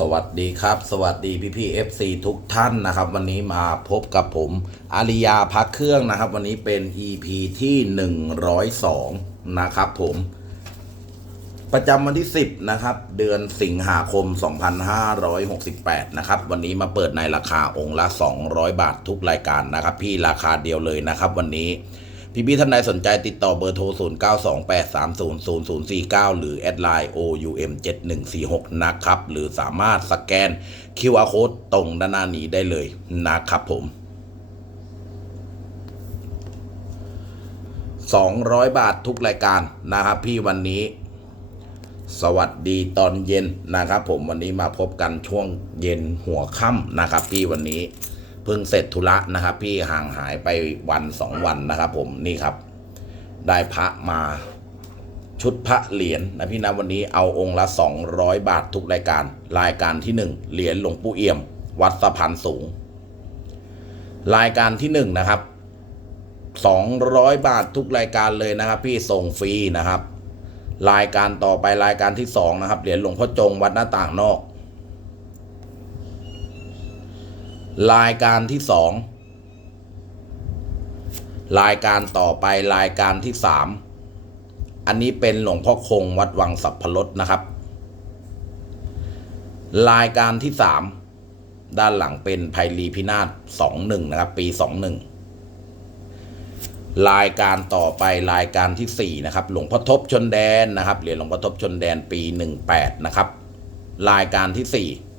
สวัสดีครับ สวัสดีพี่พี่เอฟซีทุกท่านนะครับ วันนี้มาพบกับผมอาริยาพักเครื่องนะครับ วันนี้เป็น EP ที่ 102 นะครับผม ประจำวันที่ 10 นะครับ เดือนสิงหาคม 2568 นะครับ วันนี้มาเปิดในราคาองค์ละ 200 บาททุกรายการนะครับ พี่ราคาเดียวเลยนะครับ วันนี้ พี่พี่ท่านใดสนใจติดต่อเบอร์โทร 0928300049 หรือแอดไลน์ OUM7146 นะครับ หรือสามารถสแกน QR Code ตรงด้านหน้านี้ได้เลยนะครับผม 200 บาททุกรายการนะครับพี่วันนี้ สวัสดีตอนเย็นนะครับผมวันนี้มาพบกันช่วงเย็นหัวค่ำนะครับพี่วันนี้ เพิ่งเสร็จธุระนะครับ พี่ห่างหายไปวันสองวันนะครับ ผมนี่ครับ ได้พระมาชุดพระเหรียญนะพี่นะวันนี้เอาองค์ละ 200 บาททุกรายการ รายการที่ 1 เหรียญหลวงปู่เอี่ยม วัดสะพานสูง รายการที่ 1 นะครับ 200 บาททุกรายการเลยนะครับ พี่ส่งฟรีนะครับ รายการต่อไปรายการที่สองนะครับเหรียญหลวงพ่อจงวัดหน้าต่างนอก รายการที่สองรายการต่อไปรายการที่สามอันนี้เป็นหลวงพ่อคงวัดวังสัพพรสนะครับ รายการที่สามด้านหลังเป็นไพลีพินาศสองหนึ่งนะครับ ปีสองหนึ่งรายการต่อไปรายการที่4นะครับ หลวงพ่อทบชนแดนนะครับเหรียญหลวงพ่อทบชนแดนปี18นะครับ รายการที่4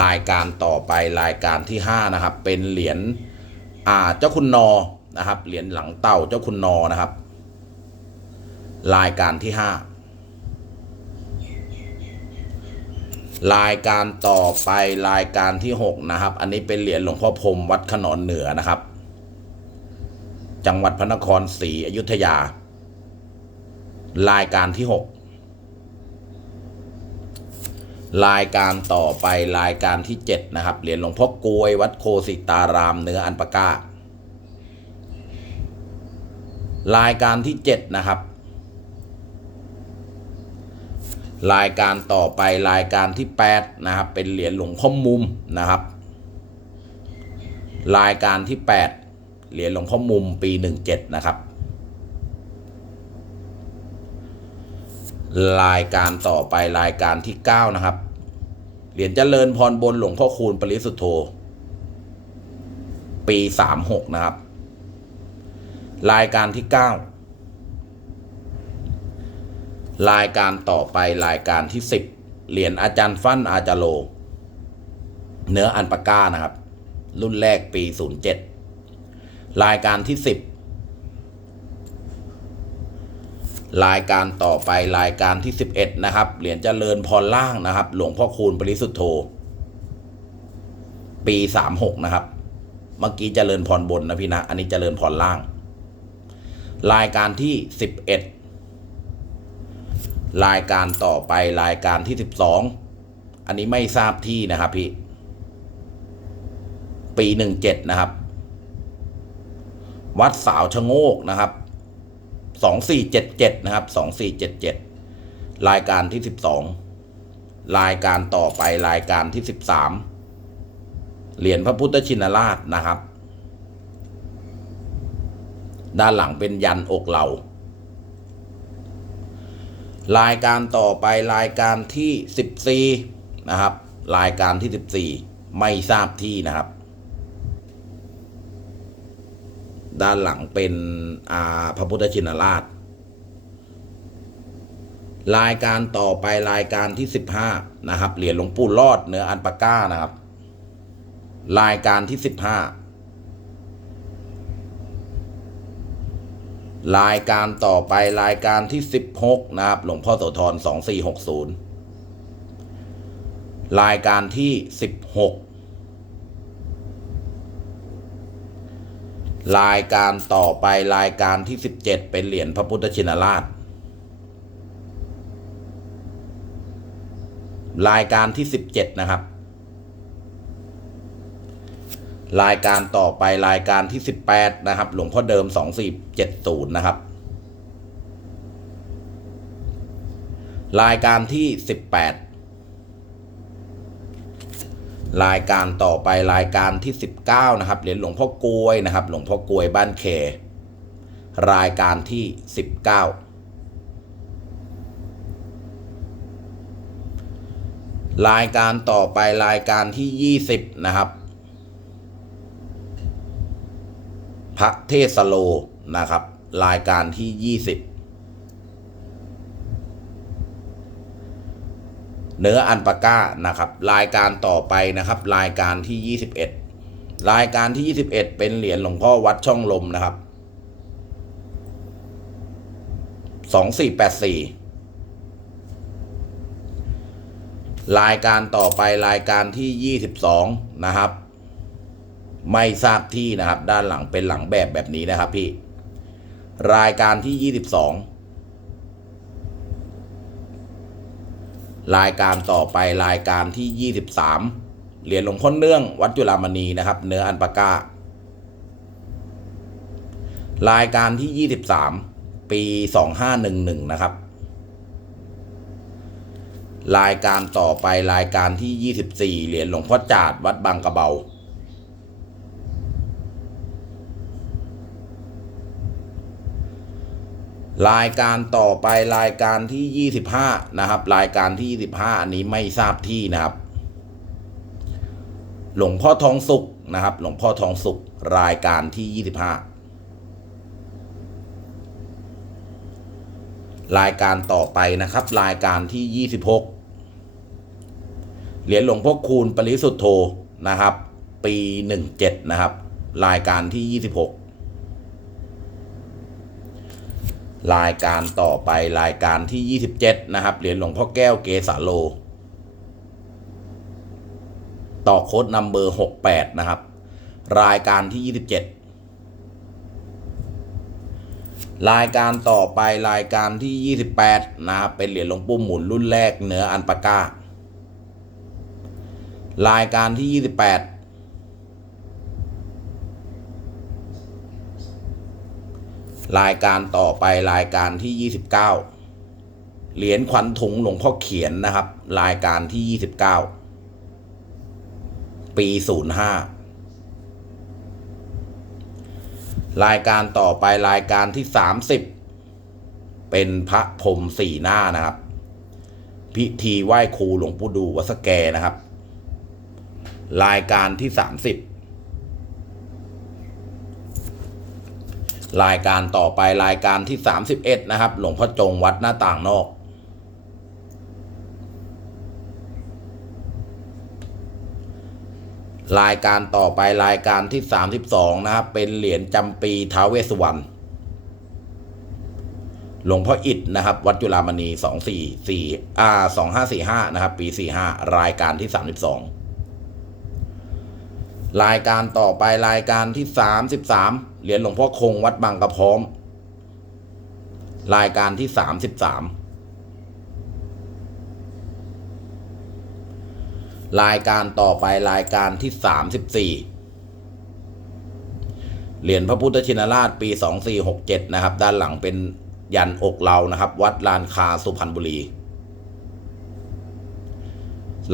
รายการต่อไปรายการที่ 5 นะครับ เป็นเหรียญอ่าเจ้าคุณนอนะครับเหรียญหลังเต่าเจ้าคุณนอนะครับ รายการที่ 5 รายการต่อไปรายการที่ 6 นะครับ อันนี้เป็นเหรียญหลวงพ่อพรมวัดขนอนเหนือนะครับ จังหวัดพระนครศรีอยุธยา รายการที่ 6 รายการต่อไปรายการที่ 7 นะครับ เหรียญหลวงพ่อกลวยวัดโคสิตารามเนื้ออันปาการายการที่ 7 นะครับ รายการต่อไปรายการที่ 8 นะครับ เป็นเหรียญหลวงพ่อมุมนะครับ รายการที่ 8 เหรียญหลวงพ่อมุมปี 17 นะครับ รายการต่อไปรายการที่ 9 นะครับ เหรียญเจริญพรบนหลวงพ่อคูณปริสุทธโธ ปี 36 นะครับ รายการที่ 9 รายการต่อไปรายการที่ 10 เหรียญอาจารย์ฟั่นอาจาโล เนื้ออันปาก้านะครับ รุ่นแรกปี 07 รายการที่ 10 รายการต่อไปรายการที่ 11 นะครับ เหรียญเจริญพรล่างนะครับ หลวงพ่อคูณปริสุทธโธ ปี 36 นะครับ เมื่อกี้เจริญพรบนนะพี่นะ อันนี้เจริญพรล่าง รายการที่ 11 รายการต่อไปรายการที่ 12 อันนี้ไม่ทราบที่นะครับพี่ ปี 17 นะครับ วัดสาวชะโงกนะครับ 2477 นะครับ 2477 รายการที่ 12 รายการต่อไปรายการที่ 13 เหรียญพระพุทธชินราชนะครับ ด้านหลังเป็นยันอกเหล่ารายการต่อไปรายการที่ 14 นะครับ รายการที่ 14 ไม่ทราบที่นะครับ ด้านหลังเป็นอาพระพุทธชินราช รายการต่อไปรายการที่15นะครับ เหรียญหลวงปู่รอดเนื้ออันปาก้านะครับ รายการที่15รายการต่อไปรายการที่ 16 นะครับ หลวงพ่อโสธร2460 รายการที่ 16 รายการต่อไปรายการที่17เป็นเหรียญพระพุทธชินราช รายการที่17นะครับ รายการต่อไปรายการที่18นะครับ หลวงพ่อเดิม2470นะครับ รายการที่สิบแปด รายการต่อไปรายการที่ 19 นะครับเหรียญหลวงพ่อกลวยนะครับ หลวงพ่อกลวยบ้านเค รายการที่ 19 รายการต่อไปรายการที่ 20 นะครับ พระเทสโลนะครับ รายการที่ 20 เนื้ออันปาก้านะครับรายการต่อไปนะครับรายการที่ 21 รายการที่ 21 เป็นเหรียญหลวงพ่อวัดช่องลมนะครับ 2484 รายการต่อไปรายการที่ 22 นะครับ ไม่ทราบที่นะครับ ด้านหลังเป็นหลังแบบแบบนี้นะครับพี่ รายการที่ 22 รายการต่อไปรายการที่ยี่สิบสามเหรียญหลวงพ่อเนื่องวัดจุฬามณีนะครับ เนื้ออันปาก้ารายการที่ยี่สิบสามปีสองห้าหนึ่งหนึ่งนะครับ รายการต่อไปรายการที่ยี่สิบสี่เหรียญหลวงพ่อจาดวัดบางกระเบา รายการต่อไปรายการที่ 25 นะครับ รายการที่ 25 อันนี้ไม่ทราบที่นะครับ หลวงพ่อทองสุขนะครับ หลวงพ่อทองสุขรายการที่ 25 รายการต่อไปนะครับ รายการที่ 26 เหรียญหลวงพ่อคูณปริสุทธโธนะครับ ปี 17 นะครับ รายการที่ 26 รายการต่อไปรายการที่ 27 นะครับ เหรียญหลวงพ่อแก้วเกสาโล ต่อโค้ดนัมเบอร์ 68 นะครับ รายการที่ 27 รายการต่อไปรายการที่ 28 นะครับ เป็นเหรียญหลวงปู่หมุนรุ่นแรกเหนืออันปาก้า รายการที่ 28 รายการต่อไปรายการที่ 29 เหรียญขวัญถุงหลวงพ่อเขียนนะครับ รายการที่ 29 ปี 05 รายการต่อไปรายการที่ 30 เป็นพระพรมสี่หน้านะครับ พิธีไหว้ครูหลวงปู่ดูวัสแกนะครับ รายการที่ 30 รายการต่อไปรายการที่ 31 นะครับ หลวงพ่อจงวัดหน้าต่างนอก รายการต่อไปรายการที่ 32 นะครับ เป็นเหรียญจำปีท้าวเวสสุวรรณหลวงพ่ออิฐนะครับ วัดจุฬามณี 244อ่า2545 นะครับ ปี 45 รายการที่ 32 รายการต่อไปรายการที่ 33 เหรียญหลวงพ่อคงวัดบางกระพร้อม รายการที่33รายการต่อไปรายการที่34เหรียญพระพุทธชินราชปี2467นะครับ ด้านหลังเป็นยันอกเรานะครับ วัดลานคาสุพรรณบุรี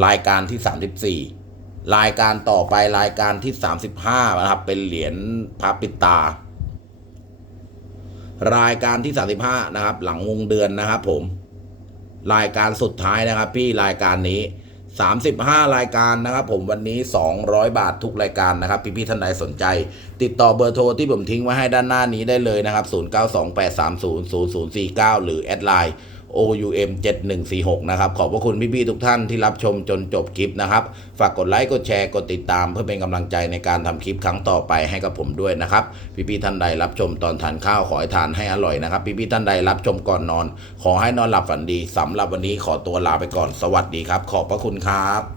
รายการที่34 รายการต่อไปรายการที่ 35 นะครับ เป็นเหรียญพระปิตา รายการที่ 35 นะครับ หลังวงเดือนนะครับ ผม รายการสุดท้ายนะครับ พี่รายการนี้ 35 รายการนะครับ ผมวันนี้ 200 บาททุกรายการนะครับ พี่พี่ๆท่านใดสนใจ ติดต่อเบอร์โทรที่ผมทิ้งไว้ให้ด้านหน้านี้ได้เลยนะครับ 0928300049 หรือแอดไลน์ OUM 7146 นะครับ ขอบพระคุณพี่ๆทุกท่านที่รับชมจนจบคลิปนะครับ ฝากกดไลค์ กดแชร์ กดติดตามเพื่อเป็นกำลังใจในการทำคลิปครั้งต่อไปให้กับผมด้วยนะครับ พี่ๆท่านใดรับชมตอนทานข้าวขอให้ทานให้อร่อยนะครับ พี่ๆท่านใดรับชมก่อนนอน ขอให้นอนหลับฝันดีสำหรับวันนี้ขอตัวลาไปก่อนสวัสดีครับ ขอบพระคุณครับ